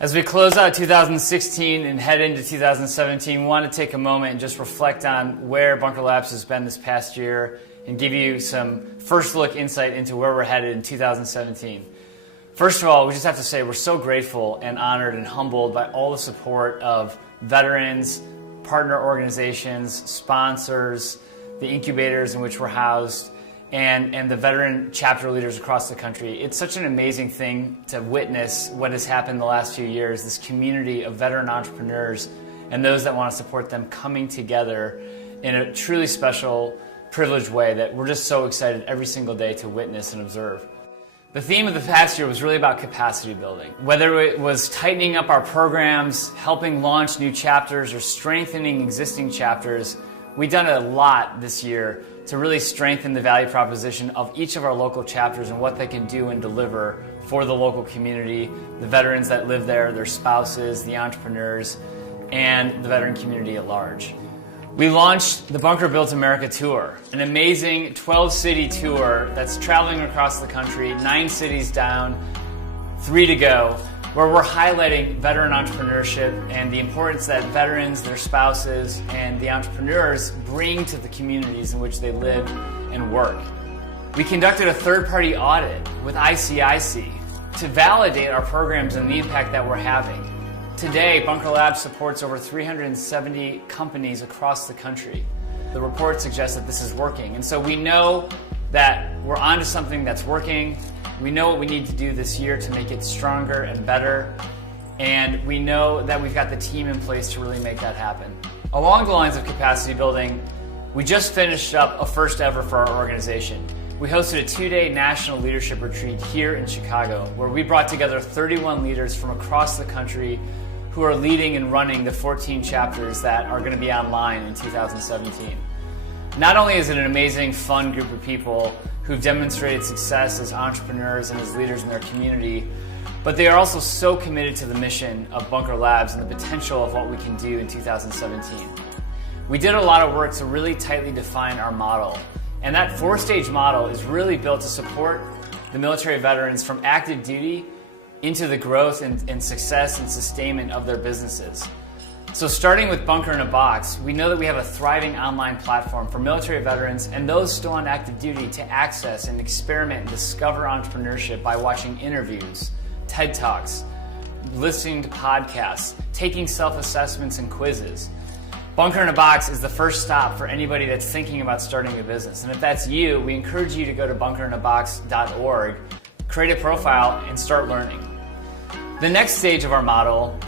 As we close out 2016 and head into 2017, we want to take a moment and just reflect on where Bunker Labs has been this past year and give you some first look insight into where we're headed in 2017. First of all, we just have to say we're so grateful and honored and humbled by all the support of veterans, partner organizations, sponsors, the incubators in which we're housed, and the veteran chapter leaders across the country. It's such an amazing thing to witness what has happened the last few years, this community of veteran entrepreneurs and those that want to support them coming together in a truly special, privileged way that we're just so excited every single day to witness and observe. The theme of the past year was really about capacity building. Whether it was tightening up our programs, helping launch new chapters, or strengthening existing chapters, we've done a lot this year to really strengthen the value proposition of each of our local chapters and what they can do and deliver for the local community, the veterans that live there, their spouses, the entrepreneurs, and the veteran community at large. We launched the Bunker Built America Tour, an amazing 12-city tour that's traveling across the country, 9 cities down, 3 to go, where we're highlighting veteran entrepreneurship and the importance that veterans, their spouses, and the entrepreneurs bring to the communities in which they live and work. We conducted a third-party audit with ICIC to validate our programs and the impact that we're having. Today, Bunker Labs supports over 370 companies across the country. The report suggests that this is working, and so we know that we're onto something that's working. We know what we need to do this year to make it stronger and better, and we know that we've got the team in place to really make that happen. Along the lines of capacity building, we just finished up a first ever for our organization. We hosted a 2-day national leadership retreat here in Chicago, where we brought together 31 leaders from across the country who are leading and running the 14 chapters that are going to be online in 2017. Not only is it an amazing, fun group of people who've demonstrated success as entrepreneurs and as leaders in their community, but they are also so committed to the mission of Bunker Labs and the potential of what we can do in 2017. We did a lot of work to really tightly define our model, and that 4-stage model is really built to support the military veterans from active duty into the growth and success and sustainment of their businesses. So starting with Bunker in a Box, we know that we have a thriving online platform for military veterans and those still on active duty to access and experiment and discover entrepreneurship by watching interviews, TED Talks, listening to podcasts, taking self-assessments and quizzes. Bunker in a Box is the first stop for anybody that's thinking about starting a business. And if that's you, we encourage you to go to bunkerabox.org, create a profile, and start learning. The next stage of our model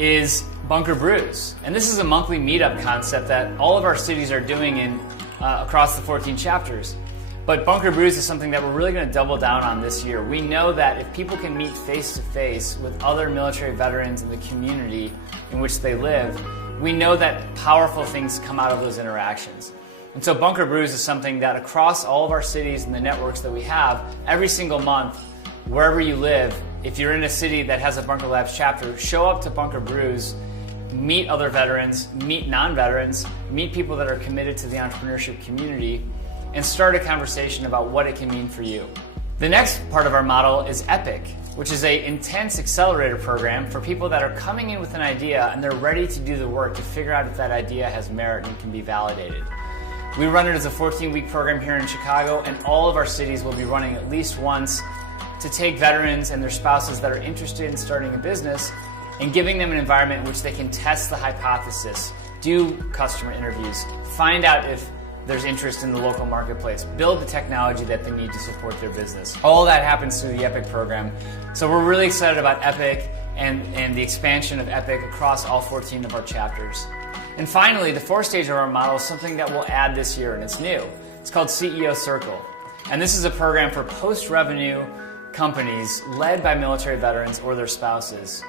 is Bunker Brews, and this is a monthly meetup concept that all of our cities are doing across the 14 chapters. But Bunker Brews is something that we're really going to double down on this year. We know that if people can meet face-to-face with other military veterans in the community in which they live, we know that powerful things come out of those interactions. And so Bunker Brews is something that across all of our cities and the networks that we have, every single month, wherever you live, if you're in a city that has a Bunker Labs chapter, show up to Bunker Brews, meet other veterans, meet non-veterans, meet people that are committed to the entrepreneurship community, and start a conversation about what it can mean for you. The next part of our model is EPIC, which is an intense accelerator program for people that are coming in with an idea and they're ready to do the work to figure out if that idea has merit and can be validated. We run it as a 14-week program here in Chicago, and all of our cities will be running at least once to take veterans and their spouses that are interested in starting a business and giving them an environment in which they can test the hypothesis, do customer interviews, find out if there's interest in the local marketplace, build the technology that they need to support their business. All that happens through the EPIC program. So we're really excited about EPIC and the expansion of EPIC across all 14 of our chapters. And finally, the 4th stage of our model is something that we'll add this year, and it's new. It's called CEO Circle. And this is a program for post-revenue companies led by military veterans or their spouses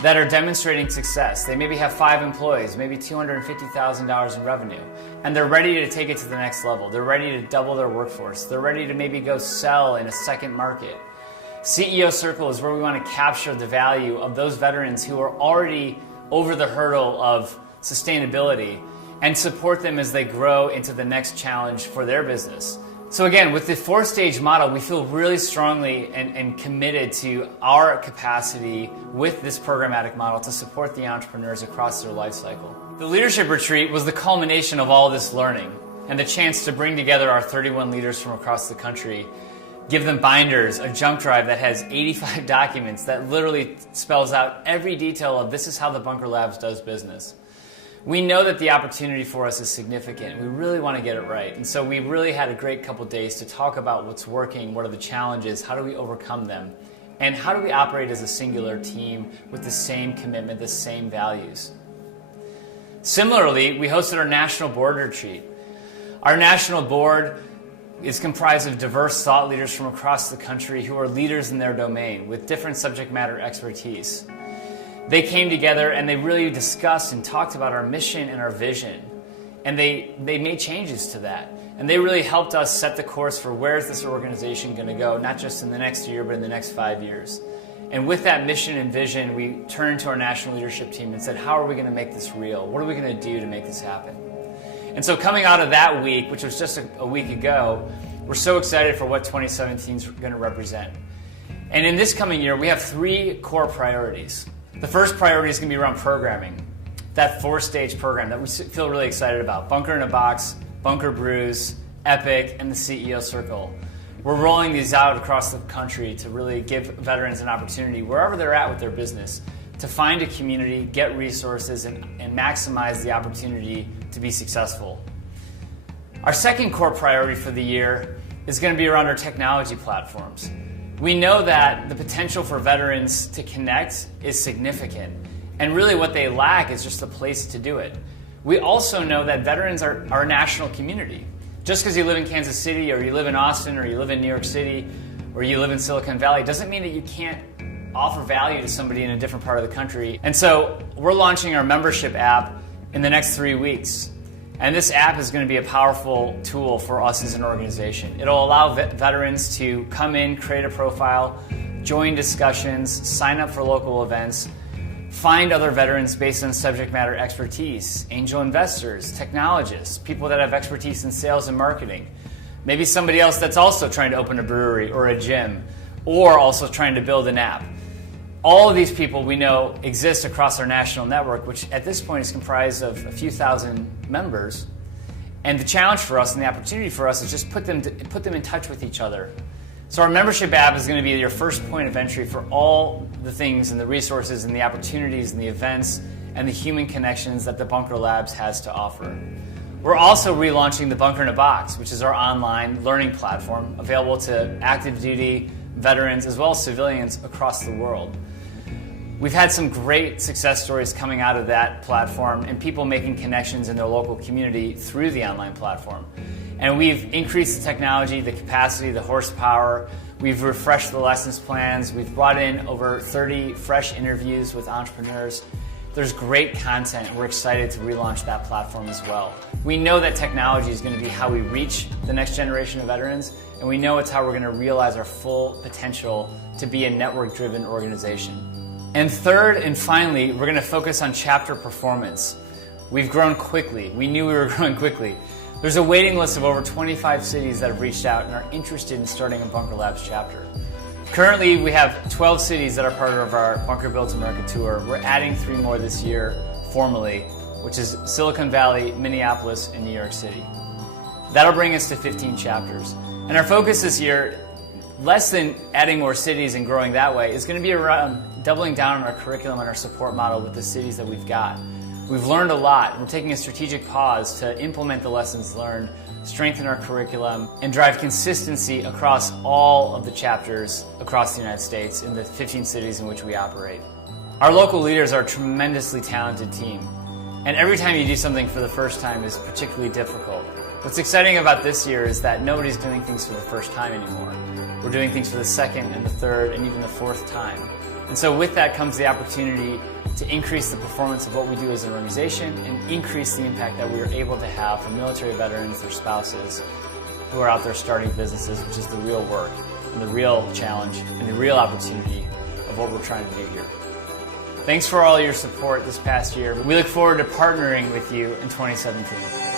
that are demonstrating success. They maybe have 5 employees, maybe $250,000 in revenue, and they're ready to take it to the next level. They're ready to double their workforce. They're ready to maybe go sell in a second market. CEO Circle is where we want to capture the value of those veterans who are already over the hurdle of sustainability and support them as they grow into the next challenge for their business. So again, with the 4-stage model, we feel really strongly and committed to our capacity with this programmatic model to support the entrepreneurs across their life cycle. The leadership retreat was the culmination of all this learning and the chance to bring together our 31 leaders from across the country, give them binders, a jump drive that has 85 documents that literally spells out every detail of this is how the Bunker Labs does business. We know that the opportunity for us is significant. We really want to get it right. And so we really had a great couple days to talk about what's working, what are the challenges, how do we overcome them, and how do we operate as a singular team with the same commitment, the same values. Similarly, we hosted our national board retreat. Our national board is comprised of diverse thought leaders from across the country who are leaders in their domain with different subject matter expertise. They came together and they really discussed and talked about our mission and our vision. And they made changes to that. And they really helped us set the course for where is this organization going to go, not just in the next year, but in the next 5 years. And with that mission and vision, we turned to our national leadership team and said, how are we going to make this real? What are we going to do to make this happen? And so coming out of that week, which was just a week ago, we're so excited for what 2017 is going to represent. And in this coming year, we have 3 core priorities. The first priority is going to be around programming, that 4-stage program that we feel really excited about. Bunker in a Box, Bunker Brews, Epic, and the CEO Circle. We're rolling these out across the country to really give veterans an opportunity, wherever they're at with their business, to find a community, get resources, and maximize the opportunity to be successful. Our second core priority for the year is going to be around our technology platforms. We know that the potential for veterans to connect is significant, and really what they lack is just a place to do it. We also know that veterans are a national community. Just because you live in Kansas City, or you live in Austin, or you live in New York City, or you live in Silicon Valley, doesn't mean that you can't offer value to somebody in a different part of the country. And so we're launching our membership app in the next 3 weeks. And this app is going to be a powerful tool for us as an organization. It'll allow veterans to come in, create a profile, join discussions, sign up for local events, find other veterans based on subject matter expertise, angel investors, technologists, people that have expertise in sales and marketing, maybe somebody else that's also trying to open a brewery or a gym, or also trying to build an app. All of these people we know exist across our national network, which at this point is comprised of a few thousand members. And the challenge for us and the opportunity for us is just put them in touch with each other. So our membership app is going to be your first point of entry for all the things and the resources and the opportunities and the events and the human connections that the Bunker Labs has to offer. We're also relaunching the Bunker in a Box, which is our online learning platform available to active duty veterans as well as civilians across the world. We've had some great success stories coming out of that platform and people making connections in their local community through the online platform. And we've increased the technology, the capacity, the horsepower. We've refreshed the lessons plans. We've brought in over 30 fresh interviews with entrepreneurs. There's great content. We're excited to relaunch that platform as well. We know that technology is going to be how we reach the next generation of veterans, and we know it's how we're going to realize our full potential to be a network-driven organization. And third and finally, we're going to focus on chapter performance. We've grown quickly. We knew we were growing quickly. There's a waiting list of over 25 cities that have reached out and are interested in starting a Bunker Labs chapter. Currently, we have 12 cities that are part of our Bunker Builds America tour. We're adding 3 more this year formally, which is Silicon Valley, Minneapolis, and New York City. That'll bring us to 15 chapters. And our focus this year, less than adding more cities and growing that way, is going to be around doubling down on our curriculum and our support model with the cities that we've got. We've learned a lot. We're taking a strategic pause to implement the lessons learned, strengthen our curriculum, and drive consistency across all of the chapters across the United States in the 15 cities in which we operate. Our local leaders are a tremendously talented team, and every time you do something for the first time is particularly difficult. What's exciting about this year is that nobody's doing things for the first time anymore. We're doing things for the second and the third and even the fourth time. And so with that comes the opportunity to increase the performance of what we do as an organization and increase the impact that we are able to have for military veterans, their spouses, who are out there starting businesses, which is the real work and the real challenge and the real opportunity of what we're trying to do here. Thanks for all your support this past year. We look forward to partnering with you in 2017.